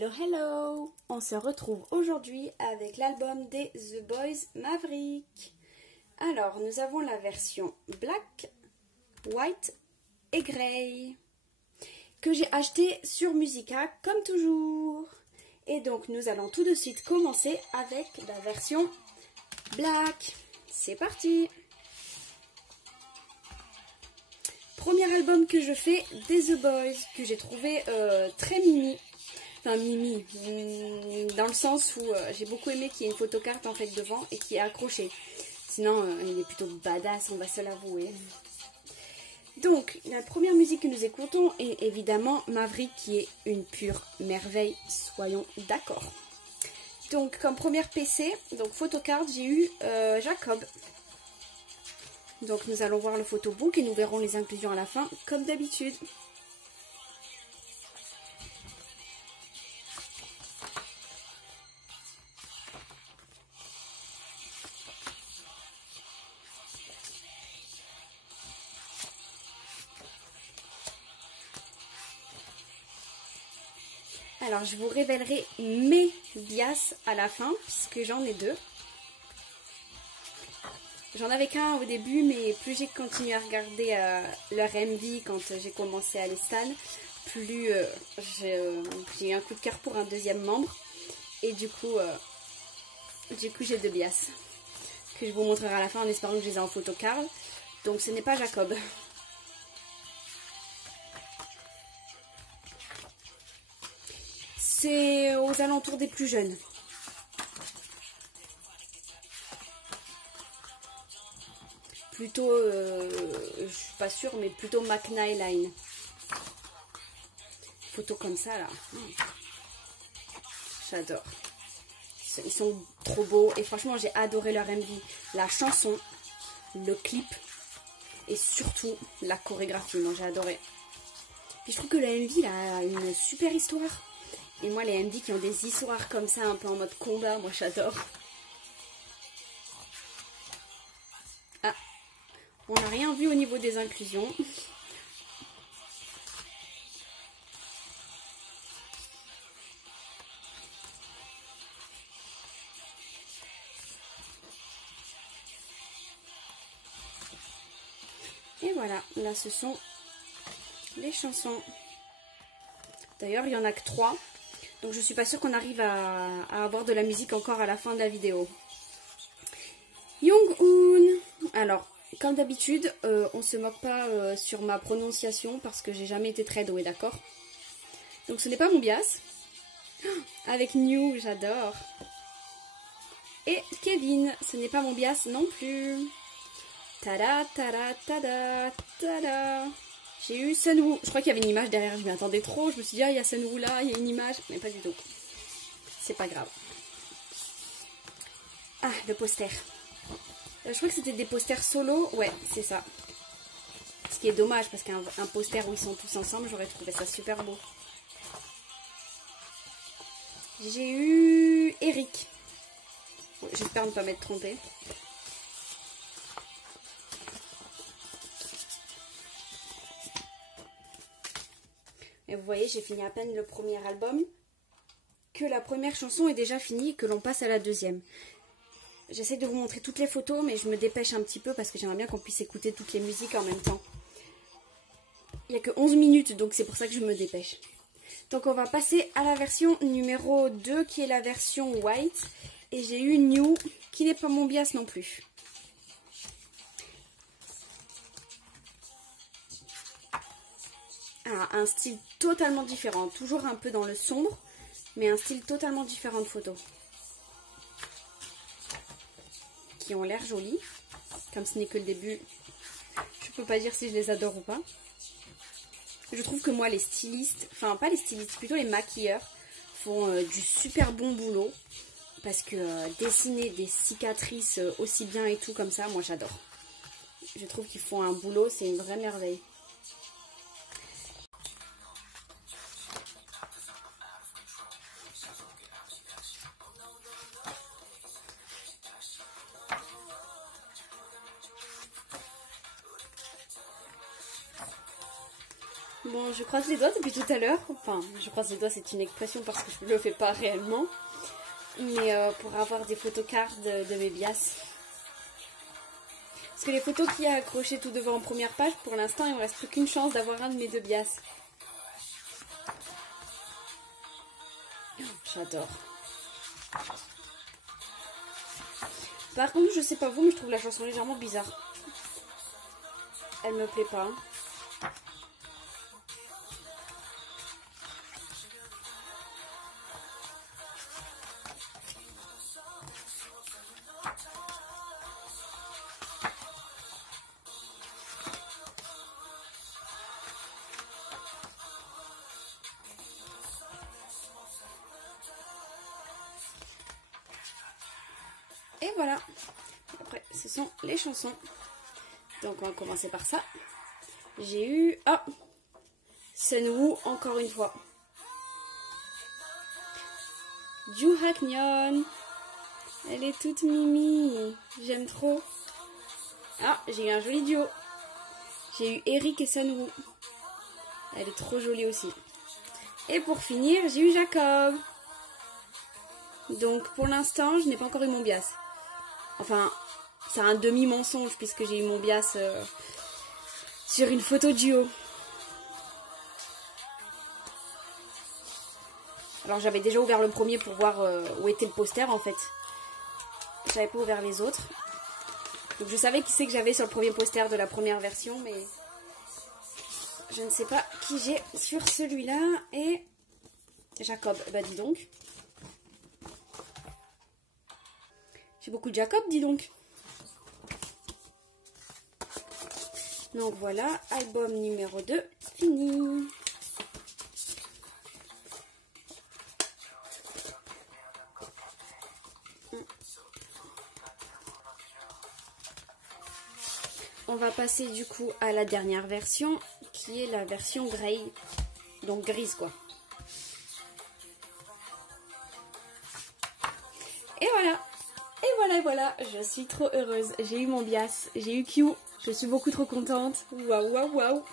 Hello hello! On se retrouve aujourd'hui avec l'album des The Boys Maverick. Alors, nous avons la version Black, White et Grey que j'ai acheté sur Musica comme toujours. Et donc, nous allons tout de suite commencer avec la version Black. C'est parti! Premier album que je fais des The Boys, que j'ai trouvé très mimi. Enfin mimi, dans le sens où j'ai beaucoup aimé qu'il y ait une photocarte en fait devant et qui est accrochée. Sinon il est plutôt badass, on va se l'avouer. Donc la première musique que nous écoutons est évidemment Maverick, qui est une pure merveille, soyons d'accord. Donc comme première PC, donc photocarte, j'ai eu Jacob. Donc nous allons voir le photobook et nous verrons les inclusions à la fin, comme d'habitude. Alors je vous révélerai mes bias à la fin, puisque j'en ai deux. J'en avais qu'un au début, mais plus j'ai continué à regarder leur MV quand j'ai commencé à les stan, plus j'ai eu un coup de cœur pour un deuxième membre. Et du coup j'ai deux bias que je vous montrerai à la fin en espérant que je les ai en photocard. Donc ce n'est pas Jacob. C'est aux alentours des plus jeunes. Plutôt, je suis pas sûre, mais plutôt McNight. Photo comme ça là. J'adore. Ils sont trop beaux et franchement j'ai adoré leur MV. La chanson, le clip et surtout la chorégraphie. Moi j'ai adoré. Puis je trouve que le MV là, a une super histoire. Et moi les MV qui ont des histoires comme ça, un peu en mode combat, moi j'adore. Ah, on n'a rien vu au niveau des inclusions. Et voilà, là ce sont les chansons. D'ailleurs il n'y en a que 3. Donc je suis pas sûre qu'on arrive à avoir de la musique encore à la fin de la vidéo. Young-hoon. Alors, comme d'habitude, on se moque pas sur ma prononciation parce que j'ai jamais été très douée, d'accord? Donc ce n'est pas mon bias. Avec New, j'adore. Et Kevin, ce n'est pas mon bias non plus. Tada, tada, tada, tada. J'ai eu Sunwoo. Je crois qu'il y avait une image derrière, je m'y attendais trop. Je me suis dit, ah, il y a Sunwoo là, il y a une image. Mais pas du tout. C'est pas grave. Ah, le poster. Je crois que c'était des posters solo. Ouais, c'est ça. Ce qui est dommage, parce qu'un poster où ils sont tous ensemble, j'aurais trouvé ça super beau. J'ai eu Eric. J'espère ne pas m'être trompée. Et vous voyez, j'ai fini à peine le premier album, que la première chanson est déjà finie et que l'on passe à la deuxième. J'essaie de vous montrer toutes les photos, mais je me dépêche un petit peu parce que j'aimerais bien qu'on puisse écouter toutes les musiques en même temps. Il n'y a que 11 minutes, donc c'est pour ça que je me dépêche. Donc on va passer à la version numéro 2, qui est la version White. Et j'ai eu New, qui n'est pas mon bias non plus. Ah, un style totalement différent, toujours un peu dans le sombre, mais un style totalement différent de photos. Qui ont l'air jolis, comme ce n'est que le début, je peux pas dire si je les adore ou pas. Je trouve que moi les stylistes, enfin pas les stylistes, plutôt les maquilleurs font du super bon boulot, parce que dessiner des cicatrices aussi bien et tout comme ça, moi j'adore. Je trouve qu'ils font un boulot, c'est une vraie merveille. Bon, je croise les doigts depuis tout à l'heure. Enfin, je croise les doigts, c'est une expression parce que je ne le fais pas réellement. Mais pour avoir des photocards de mes bias. Parce que les photos qu'il y a accrochées tout devant en première page, pour l'instant, il ne me reste plus qu'une chance d'avoir un de mes 2 bias. Oh, j'adore. Par contre, je sais pas vous, mais je trouve la chanson légèrement bizarre. Elle me plaît pas. Et voilà. Après, ce sont les chansons. Donc, on va commencer par ça. J'ai eu... Ah, Sunwoo, encore une fois. Joo Haknyeon. Elle est toute mimi. J'aime trop. Ah, j'ai eu un joli duo. J'ai eu Eric et Sunwoo. Elle est trop jolie aussi. Et pour finir, j'ai eu Jacob. Donc, pour l'instant, je n'ai pas encore eu mon bias. Enfin, c'est un demi-mensonge puisque j'ai eu mon bias sur une photo duo. Alors j'avais déjà ouvert le premier pour voir où était le poster en fait. J'avais pas ouvert les autres. Donc je savais qui c'est que j'avais sur le premier poster de la première version, mais je ne sais pas qui j'ai sur celui-là. Et Jacob, bah dis donc. J'ai beaucoup de Jacob, dis donc. Donc voilà, album numéro 2, fini. On va passer du coup à la dernière version, qui est la version Grey. Donc grise quoi. Et voilà. Et voilà, je suis trop heureuse. J'ai eu mon bias, j'ai eu Q. Je suis beaucoup trop contente. Waouh, waouh, waouh.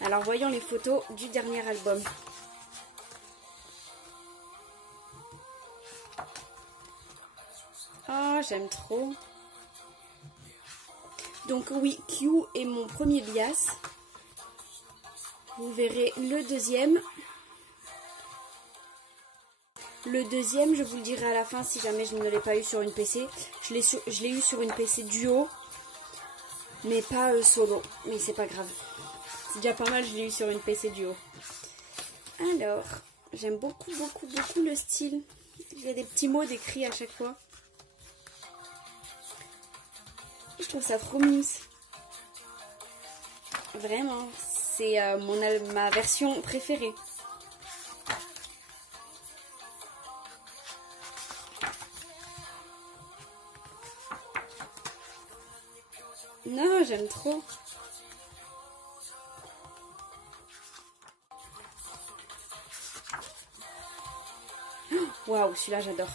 Alors voyons les photos du dernier album. Oh, j'aime trop. Donc oui, Q est mon premier bias. Vous verrez le deuxième. Le deuxième, je vous le dirai à la fin si jamais je ne l'ai pas eu sur une PC. Je l'ai eu sur une PC duo, mais pas solo. Mais c'est pas grave. C'est déjà pas mal, je l'ai eu sur une PC duo. Alors, j'aime beaucoup, beaucoup, beaucoup le style. Il y a des petits mots décrits à chaque fois. Je trouve ça trop mignon. Vraiment, c'est ma version préférée. Non, j'aime trop. Waouh, celui-là j'adore.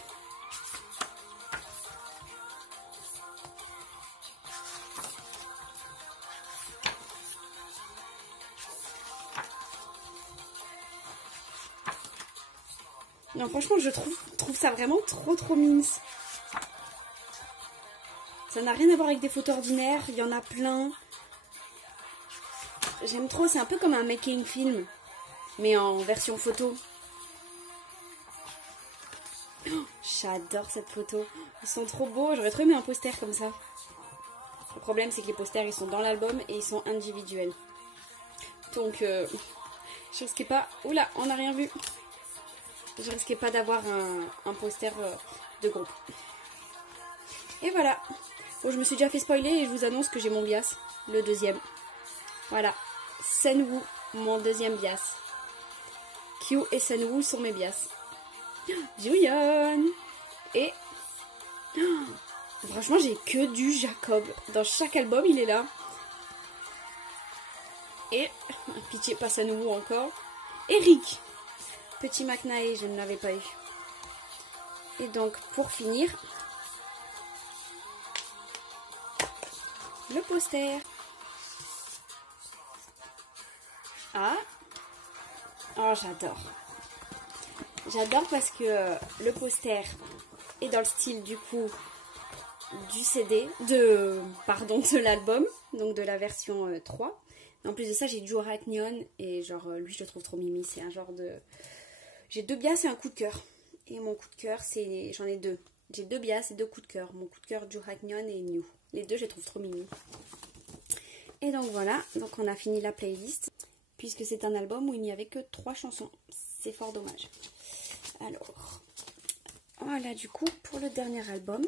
Non, franchement, je trouve ça vraiment trop mignon. Ça n'a rien à voir avec des photos ordinaires, il y en a plein. J'aime trop, c'est un peu comme un making film, mais en version photo. Oh, j'adore cette photo. Ils sont trop beaux, j'aurais trop aimé un poster comme ça. Le problème, c'est que les posters, ils sont dans l'album et ils sont individuels. Donc, je risquais pas... Oula, on n'a rien vu. Je risquais pas d'avoir un poster de groupe. Et voilà. Bon, je me suis déjà fait spoiler et je vous annonce que j'ai mon bias, le deuxième. Voilà. Sunwoo, mon deuxième bias. Q et Sunwoo sont mes bias. Juyeon. Et... franchement, j'ai que du Jacob. Dans chaque album, il est là. Et... pitié, pas Sunwoo encore. Eric. Petit McNae, je ne l'avais pas eu. Et donc, pour finir... le poster. Ah, oh j'adore. J'adore parce que le poster est dans le style du coup du CD, de l'album, donc de la version 3. En plus de ça, j'ai Joe Hacknion et genre lui je le trouve trop mimi, c'est un genre de... J'ai 2 bias et un coup de cœur. Et mon coup de cœur, c'est... J'en ai 2. J'ai 2 bias et 2 coups de cœur. Mon coup de cœur, Joe Hacknion et New. Les 2, je les trouve trop mimi. Et donc voilà, donc on a fini la playlist. Puisque c'est un album où il n'y avait que 3 chansons. C'est fort dommage. Alors, voilà du coup pour le dernier album.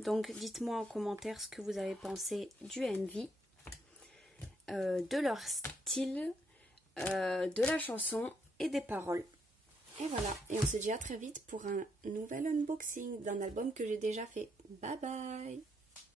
Donc dites-moi en commentaire ce que vous avez pensé du Envy, de leur style, de la chanson et des paroles. Et voilà, et on se dit à très vite pour un nouvel unboxing d'un album que j'ai déjà fait. Bye bye!